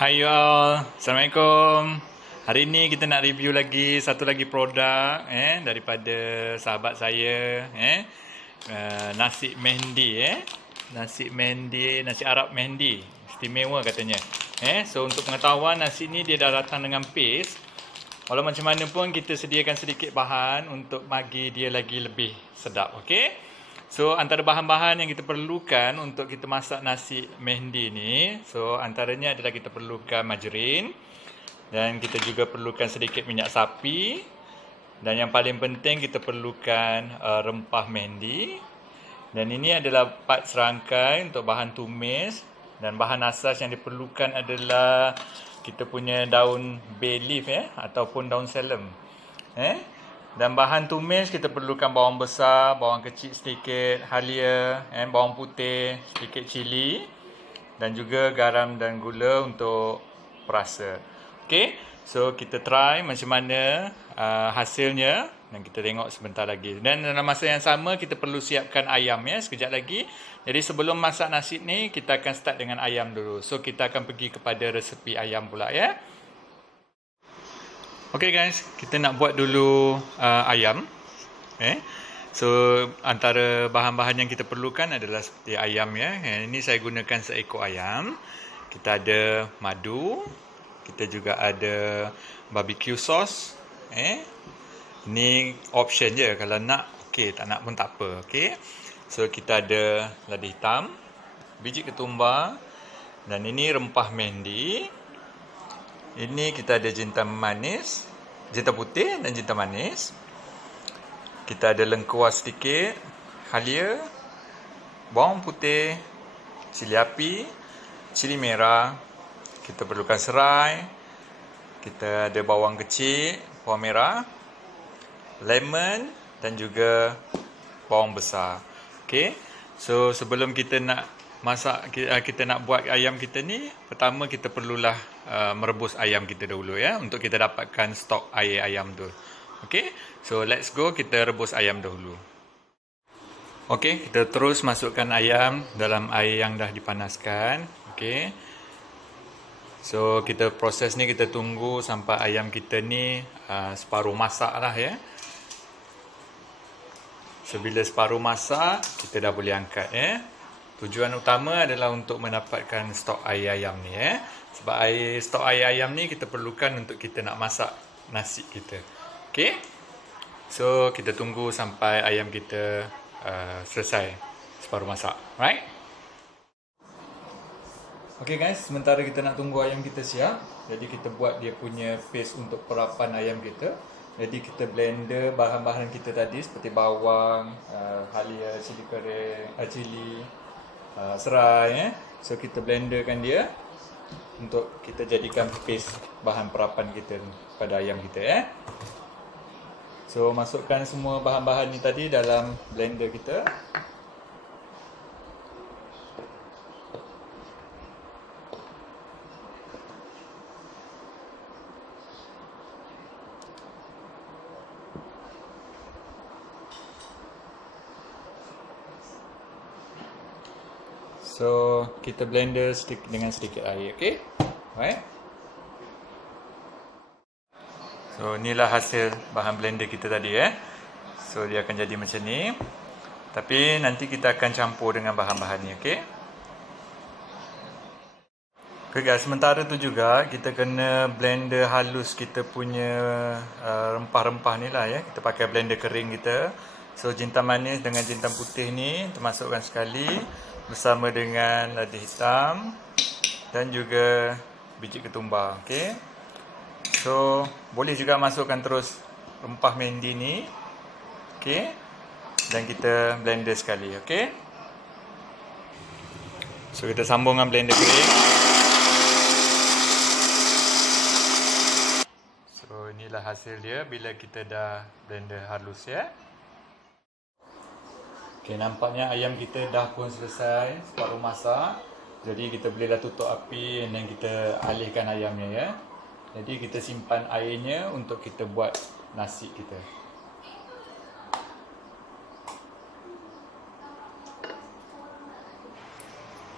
Hai you all, Assalamualaikum. Hari ini kita nak review lagi satu lagi produk daripada sahabat saya nasi Mendi nasi Mendi, nasi Arab Mendi. Istimewa katanya. So untuk pengetahuan, nasi ni dia dah datang dengan paste. Walau macam mana pun kita sediakan sedikit bahan untuk bagi dia lagi lebih sedap, okey? So antara bahan-bahan yang kita perlukan untuk kita masak nasi Mendi ni, so antaranya adalah kita perlukan margarin dan kita juga perlukan sedikit minyak sapi, dan yang paling penting kita perlukan rempah Mendi. Dan ini adalah 4 serangkai untuk bahan tumis, dan bahan asas yang diperlukan adalah kita punya daun bay leaf ataupun daun salam. Dan bahan tumis kita perlukan bawang besar, bawang kecil sedikit, halia, bawang putih, sedikit cili, dan juga garam dan gula untuk perasa. Okey, so kita try macam mana hasilnya dan kita tengok sebentar lagi. Dan dalam masa yang sama kita perlu siapkan ayam sekejap lagi. Jadi sebelum masak nasi ni kita akan start dengan ayam dulu. So kita akan pergi kepada resepi ayam pula Okay guys, kita nak buat dulu ayam. So antara bahan-bahan yang kita perlukan adalah seperti ayam Ini saya gunakan seekor ayam. Kita ada madu, kita juga ada barbecue sauce. Ini option je, kalau nak okey, tak nak pun tak apa, okey. So kita ada lada hitam, biji ketumbar, dan ini rempah Mendi. Ini kita ada jintan manis, jintan putih dan jintan manis. Kita ada lengkuas sedikit, halia, bawang putih, cili api, cili merah. Kita perlukan serai. Kita ada bawang kecil, bawang merah, lemon dan juga bawang besar. Okey. So sebelum kita nak masak, kita nak buat ayam kita ni, pertama kita perlulah merebus ayam kita dahulu untuk kita dapatkan stok air ayam tu. Okey, so let's go, kita rebus ayam dahulu. Okey, kita terus masukkan ayam dalam air yang dah dipanaskan. Okey, so kita proses ni, kita tunggu sampai ayam kita ni separuh masak lah So bila separuh masak, kita dah boleh angkat Tujuan utama adalah untuk mendapatkan stok air ayam ni Sebab stok air ayam ni kita perlukan untuk kita nak masak nasi kita. Okey. So kita tunggu sampai ayam kita selesai separuh masak. Right? Okey guys, sementara kita nak tunggu ayam kita siap, jadi kita buat dia punya paste untuk perapan ayam kita. Jadi kita blender bahan-bahan kita tadi seperti bawang, halia, cili kering, cili, serai So kita blenderkan dia untuk kita jadikan paste bahan perapan kita pada ayam kita So masukkan semua bahan-bahan ni tadi dalam blender kita. So kita blender dengan sedikit air, okey? Alright. So inilah hasil bahan blender kita tadi So dia akan jadi macam ni. Tapi nanti kita akan campur dengan bahan-bahan ni, okey? Okay guys, sementara tu juga kita kena blender halus kita punya rempah-rempah ni lah Kita pakai blender kering kita. So jintan manis dengan jintan putih ni termasukkan sekali bersama dengan lada hitam dan juga biji ketumbar. Okey. So boleh juga masukkan terus rempah Mendi ni. Okey. Dan kita blender sekali, okey. So kita sambung dengan blender kering. So inilah hasil dia bila kita dah blender halus Okay, nampaknya ayam kita dah pun selesai separuh masak. Jadi kita bolehlah tutup api dan kita alihkan ayamnya Jadi kita simpan airnya untuk kita buat nasi kita.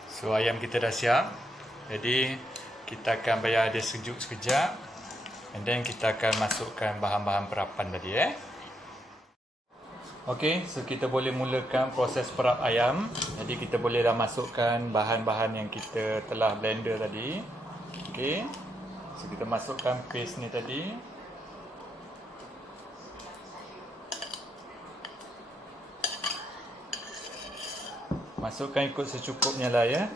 So ayam kita dah siap. Jadi kita akan biar dia sejuk sekejap, and then kita akan masukkan bahan-bahan perapan tadi. Okey, so kita boleh mulakan proses perap ayam. Jadi kita bolehlah masukkan bahan-bahan yang kita telah blender tadi. Okey, so kita masukkan paste ni tadi. Masukkan ikut secukupnya lah ya.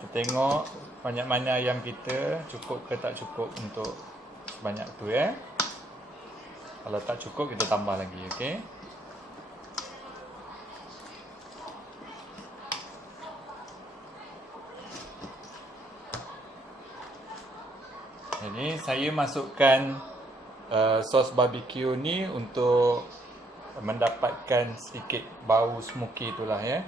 Kita tengok banyak mana ayam kita, cukup ke tak cukup untuk sebanyak tu ya. Kalau tak cukup kita tambah lagi, okey. Jadi saya masukkan sos barbecue ni untuk mendapatkan sedikit bau smoky itulah ya.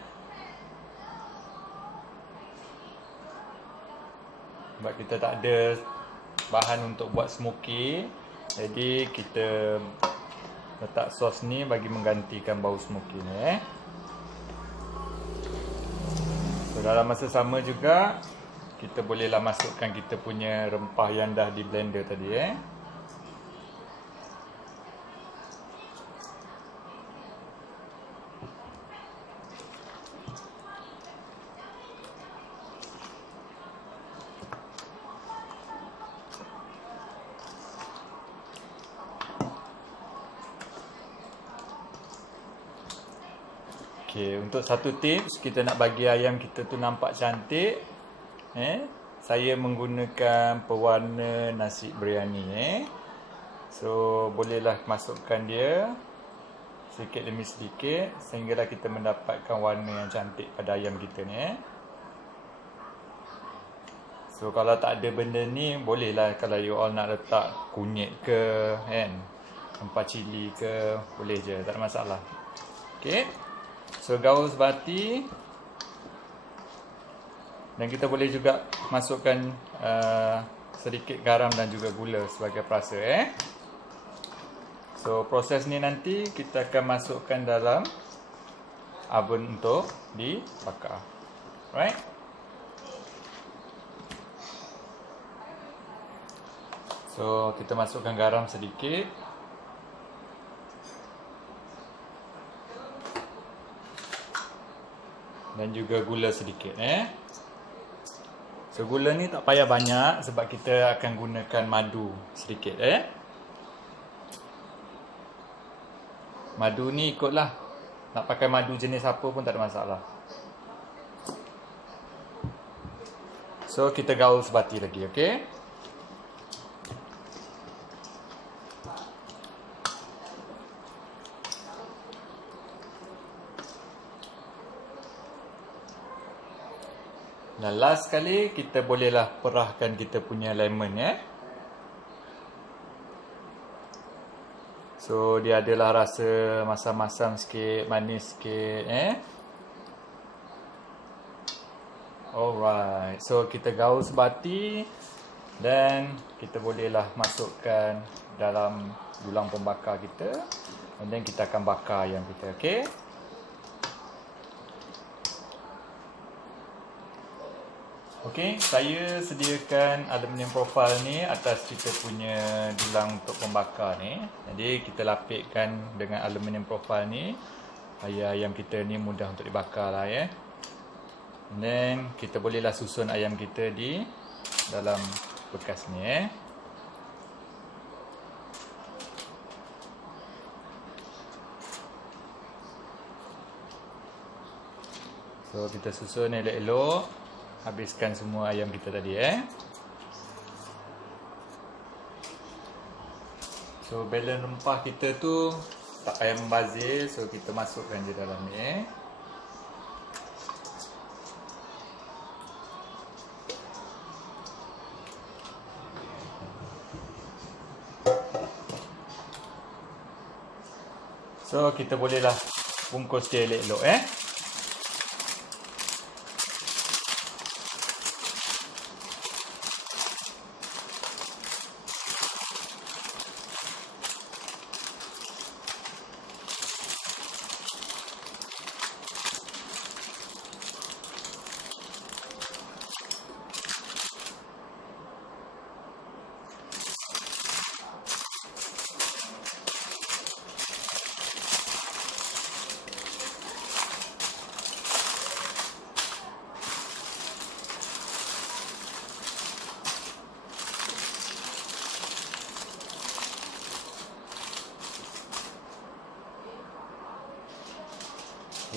Sebab kita tak ada bahan untuk buat smoky, jadi kita letak sos ni bagi menggantikan bau smoky ni So dalam masa sama juga kita bolehlah masukkan kita punya rempah yang dah di blender tadi Okey, untuk satu tips, kita nak bagi ayam kita tu nampak cantik, saya menggunakan pewarna nasi biryani. So bolehlah masukkan dia sedikit demi sedikit sehinggalah kita mendapatkan warna yang cantik pada ayam kita ni. So kalau tak ada benda ni, bolehlah kalau you all nak letak kunyit ke, rempah cili ke, boleh je, tak ada masalah. Okey. So gaul sebati, dan kita boleh juga masukkan sedikit garam dan juga gula sebagai perasa So proses ni nanti kita akan masukkan dalam oven untuk dibakar. Alright. So kita masukkan garam sedikit. Dan juga gula sedikit So gula ni tak payah banyak sebab kita akan gunakan madu sedikit Madu ni ikutlah, nak pakai madu jenis apa pun tak ada masalah. So kita gaul sebati lagi, okey. Dan last sekali kita bolehlah perahkan kita punya lemon So dia adalah rasa masam-masam sikit, manis sikit Alright. So kita gaul sebati dan kita bolehlah masukkan dalam dulang pembakar kita. And then kita akan bakar ayam kita, okey. Okey, saya sediakan aluminium profile ni atas kita punya dulang untuk pembakar ni. Jadi kita lapikkan dengan aluminium profile ni supaya ayam kita ni mudah untuk dibakar lah And then kita bolehlah susun ayam kita di dalam bekas ni So kita susun elok-elok. Habiskan semua ayam kita tadi So balance rempah kita tu tak payah membazir, so kita masukkan je dalam ni So kita bolehlah bungkus dia elok-elok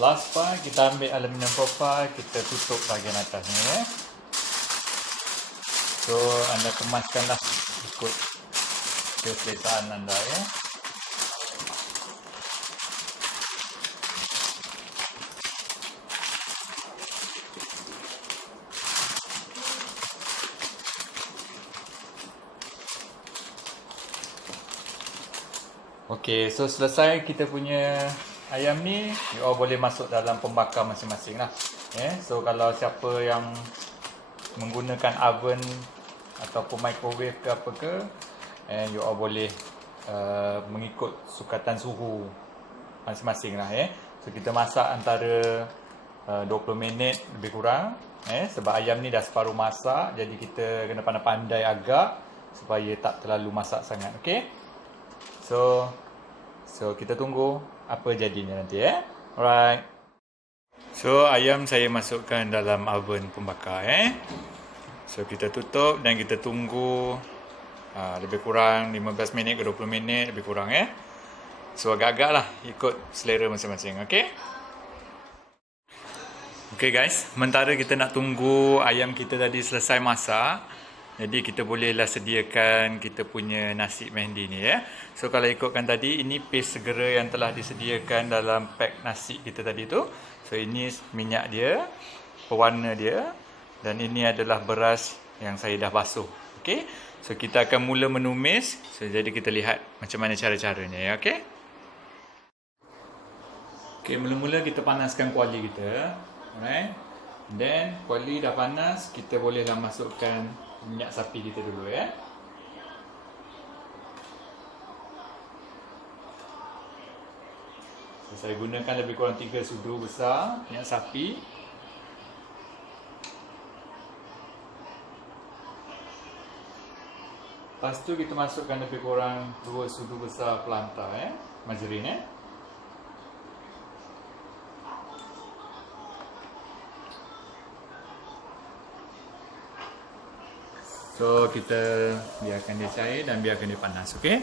Last part, kita ambil aluminium profile, kita tutup bahagian atas ni ya. So anda kemaskanlah ikut keselesaan anda ya. Okey, so selesai kita punya ayam ni, you all boleh masuk dalam pembakar masing-masing lah. So kalau siapa yang menggunakan oven ataupun microwave ke apa ke, you all boleh mengikut sukatan suhu masing-masing lah. So kita masak antara 20 minit lebih kurang. Sebab ayam ni dah separuh masak, jadi kita kena pandai-pandai agak supaya tak terlalu masak sangat. Okey. So kita tunggu apa jadinya nanti Alright. So ayam saya masukkan dalam oven pembakar So kita tutup dan kita tunggu lebih kurang 15 minit ke 20 minit lebih kurang So agak-agak lah ikut selera masing-masing. Okey. Okey guys, sementara kita nak tunggu ayam kita tadi selesai masak, jadi kita bolehlah sediakan kita punya nasi Mehdi ni So kalau ikutkan tadi, ini paste segera yang telah disediakan dalam pack nasi kita tadi tu. So ini minyak dia, pewarna dia, dan ini adalah beras yang saya dah basuh. Okey. So kita akan mula menumis. So jadi kita lihat macam mana cara-caranya okey. Okey, mula-mula kita panaskan kuali kita. Alright. Then kuali dah panas, kita bolehlah masukkan minyak sapi kita dulu So, saya gunakan lebih kurang 3 sudu besar minyak sapi. Lepas tu kita masukkan lebih kurang 2 sudu besar pelanta margarin So kita biarkan dia cair dan biarkan dia panas, okey?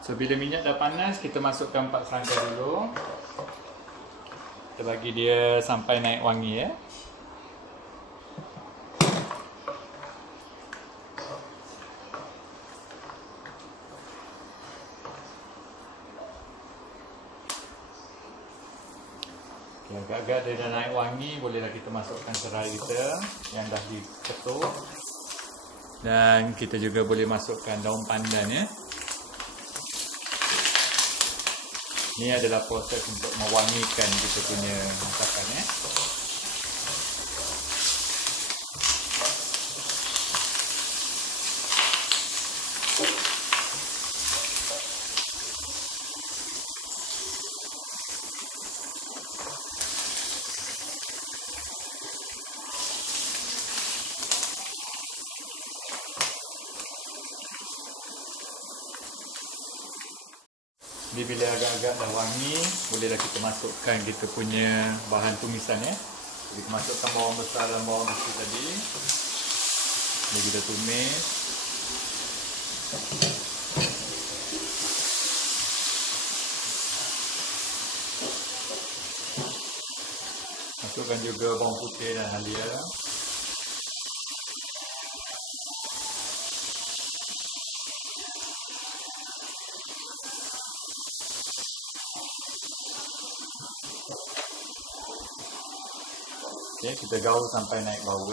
So bila minyak dah panas, kita masukkan 4 serangkai dulu. Kita bagi dia sampai naik wangi Agak-agak dia dah naik wangi, bolehlah kita masukkan serai kita yang dah diketuk. Dan kita juga boleh masukkan daun pandan Ini adalah proses untuk mewangikan kita punya masakan Jadi bila agak-agak dah wangi, bolehlah kita masukkan kita punya bahan tumisan Kita masukkan bawang besar dan bawang putih tadi. Jadi kita tumis. Masukkan juga bawang putih dan halia. Okay, kita gaul sampai naik bau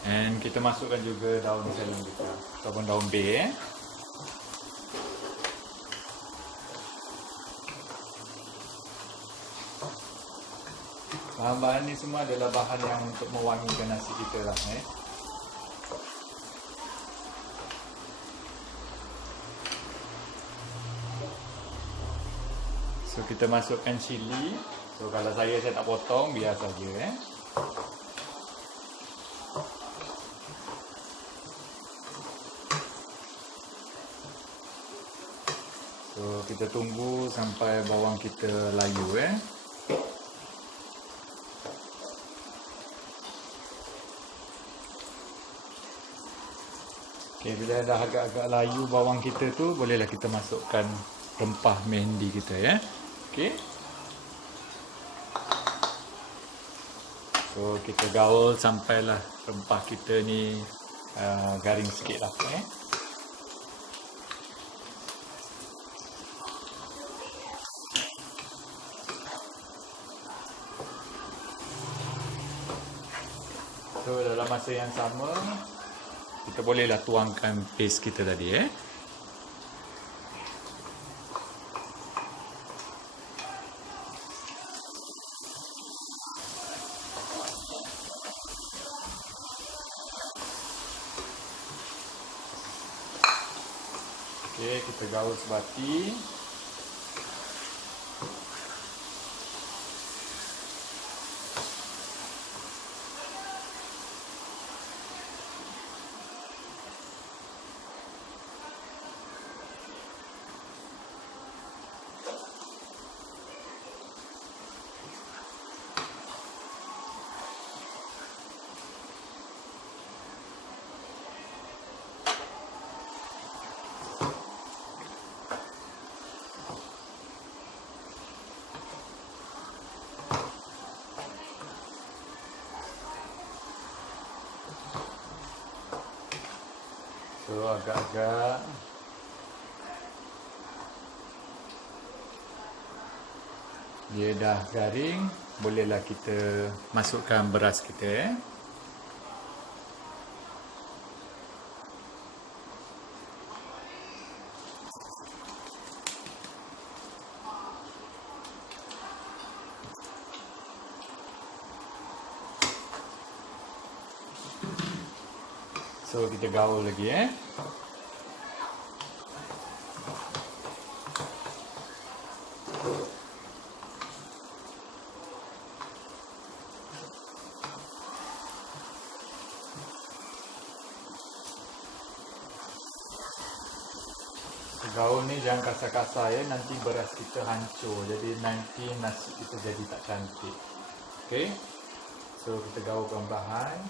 Dan kita masukkan juga daun salam kita ataupun daun bay Bahan-bahan ni semua adalah bahan yang untuk mewangikan nasi kita lah So kita masukkan cili. So kalau saya tak potong, biar saja kita tunggu sampai bawang kita layu Okey, bila dah agak-agak layu bawang kita tu, bolehlah kita masukkan rempah mehendi kita Okey. So kita gaul sampailah rempah kita ni garing sikit lah So dalam masa yang sama, kita bolehlah tuangkan paste kita tadi Okey, kita gaul sebati. So agak-agak dia dah garing, bolehlah kita masukkan beras kita So kita gaul lagi Gaul ni jangan kasar-kasar nanti beras kita hancur, jadi nanti nasi kita jadi tak cantik. Okey, so kita gaul perlahan.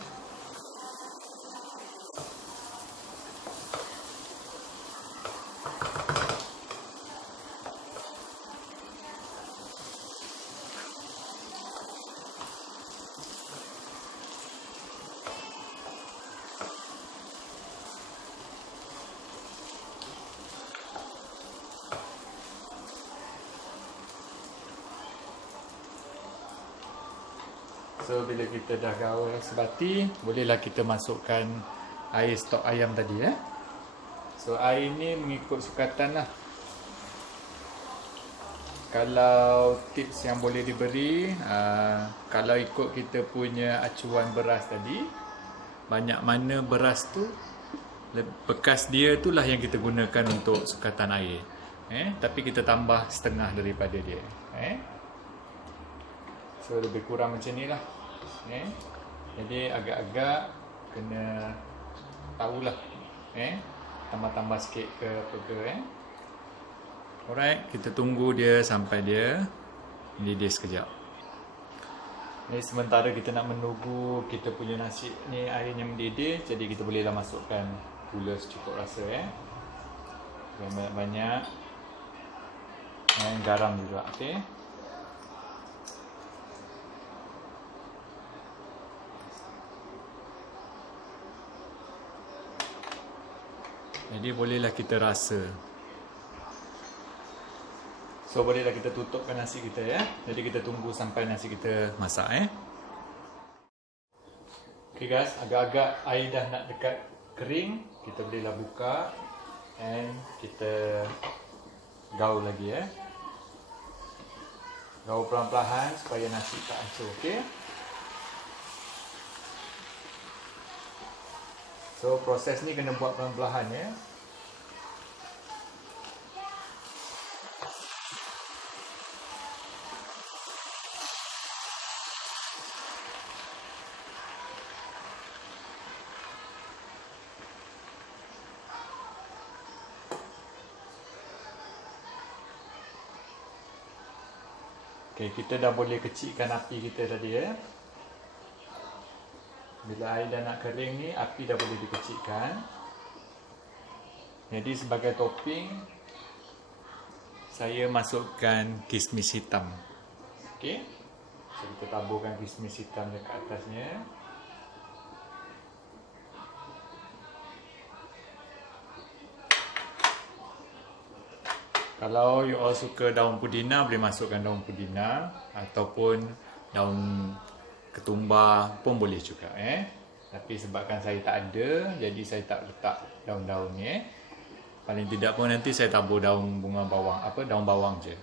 So bila kita dah gaul sebati, bolehlah kita masukkan air stok ayam tadi So air ni mengikut sukatan lah. Kalau tips yang boleh diberi, kalau ikut kita punya acuan beras tadi, banyak mana beras tu, bekas dia tu lah yang kita gunakan untuk sukatan air. Tapi kita tambah setengah daripada dia. So lebih kurang macam ni lah. Jadi agak-agak kena tahulah tambah-tambah sikit ke apa ke Alright, kita tunggu dia sampai dia mendidih sekejap. Jadi sementara kita nak menunggu kita punya nasi ni airnya mendidih, jadi kita bolehlah masukkan gula secukup rasa Jangan banyak-banyak. Garam juga, okey. Jadi bolehlah kita rasa. So bolehlah kita tutupkan nasi kita Jadi kita tunggu sampai nasi kita masak Okay guys, agak-agak air dah nak dekat kering, kita bolehlah buka and kita gaul lagi Gaul perlahan-lahan supaya nasi tak hancur, okey. So proses ni kena buat perlahan-lahan Okey, kita dah boleh kecilkan api kita tadi ya. Bila air dah nak kering ni, api dah boleh dikecilkan. Jadi sebagai topping, saya masukkan kismis hitam. Okey. So, kita taburkan kismis hitam dekat atasnya. Kalau you all suka daun pudina, boleh masukkan daun pudina ataupun daun ketumbar pun boleh juga Tapi sebabkan saya tak ada, jadi saya tak letak daun-daun ni Paling tidak pun nanti saya tabur daun bunga bawang, daun bawang je.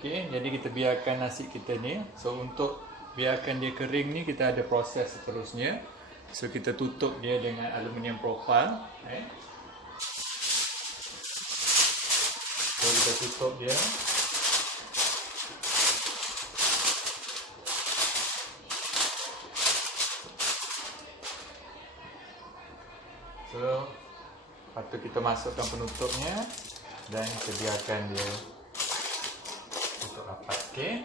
Okey, jadi kita biarkan nasi kita ni. So untuk biarkan dia kering ni, kita ada proses seterusnya. So kita tutup dia dengan aluminium profil So kita tutup dia. So lepas tu kita masukkan penutupnya dan kita biarkan dia tutup rapat. Okey.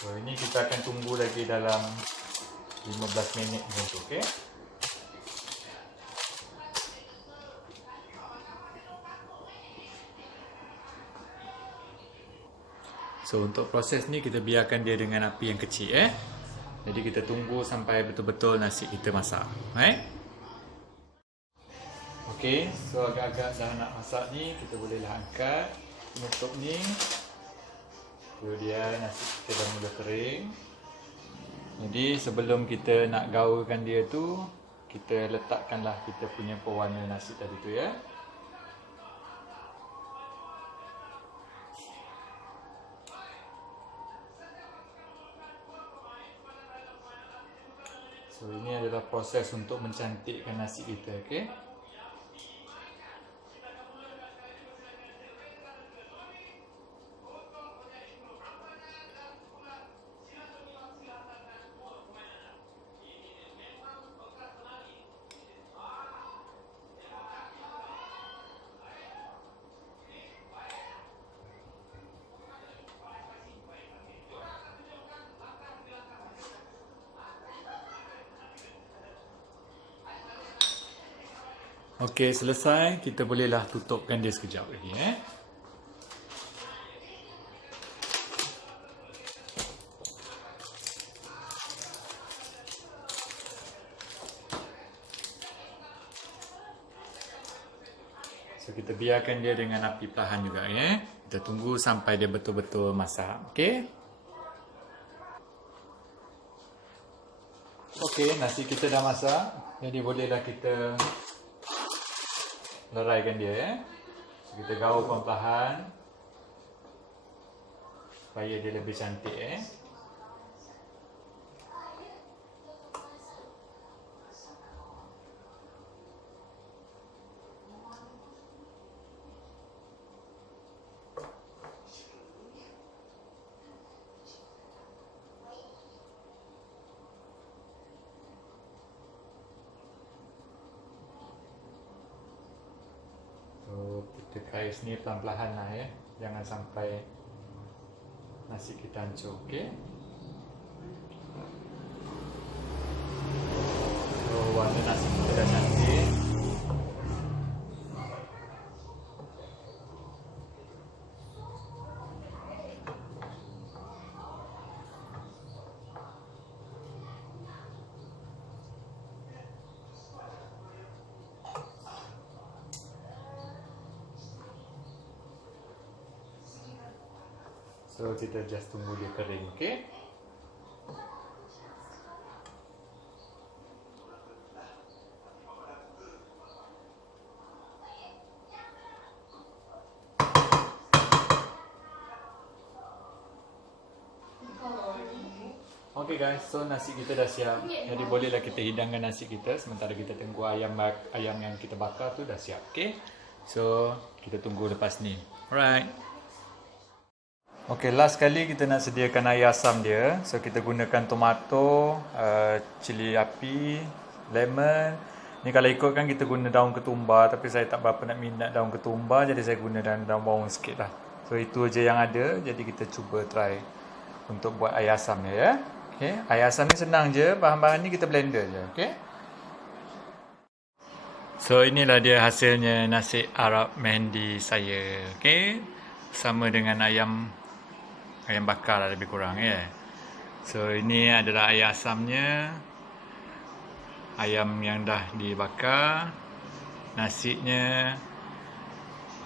So ini kita akan tunggu lagi dalam 15 minit macam tu, okey. So untuk proses ni kita biarkan dia dengan api yang kecil Jadi kita tunggu sampai betul-betul nasi kita masak. Okey, so agak-agak dah nak masak ni, kita bolehlah angkat penutup ni. Tu dia, nasi kita dah mula kering. Jadi sebelum kita nak gaulkan dia tu, kita letakkanlah kita punya pewarna nasi tadi tu ya. So ini adalah proses untuk mencantikkan nasi kita, okey. Okey, selesai. Kita bolehlah tutupkan dia sekejap lagi So kita biarkan dia dengan api perlahan juga Kita tunggu sampai dia betul-betul masak. Okey. Okey, nasi kita dah masak. Jadi bolehlah kita leraikan dia So kita gaulkan perlahan supaya dia lebih cantik Kita kais ni pelan-pelan lah Jangan sampai nasi kita hancur, okey. So warna nasi kita dah cantik. So kita just tunggu dia kering, okey. Okey guys, so nasi kita dah siap. Jadi bolehlah kita hidangkan nasi kita sementara kita tunggu ayam yang kita bakar tu dah siap, okey. So kita tunggu lepas ni. Alright. Okey, last kali kita nak sediakan air asam dia. So kita gunakan tomato, cili api, lemon Ni kalau ikut kan kita guna daun ketumbar, tapi saya tak berapa nak minat daun ketumbar, jadi saya guna daun bawang sikit lah. So itu aja yang ada, jadi kita cuba try untuk buat air asam ni ya. Okay. Air asam ni senang je, bahan-bahan ni kita blender je. Okay. So inilah dia hasilnya nasi Arab Mehndi saya. Okay. Sama dengan ayam bakar lah lebih kurang ya. So ini adalah air asamnya. Ayam yang dah dibakar, nasinya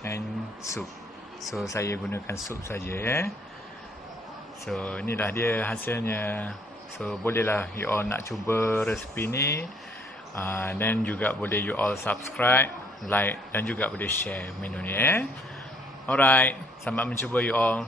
dan sup. So saya gunakan sup saja. So inilah dia hasilnya. So bolehlah you all nak cuba resepi ni. Dan juga boleh you all subscribe, like dan juga boleh share menu ni. Alright, selamat mencuba you all.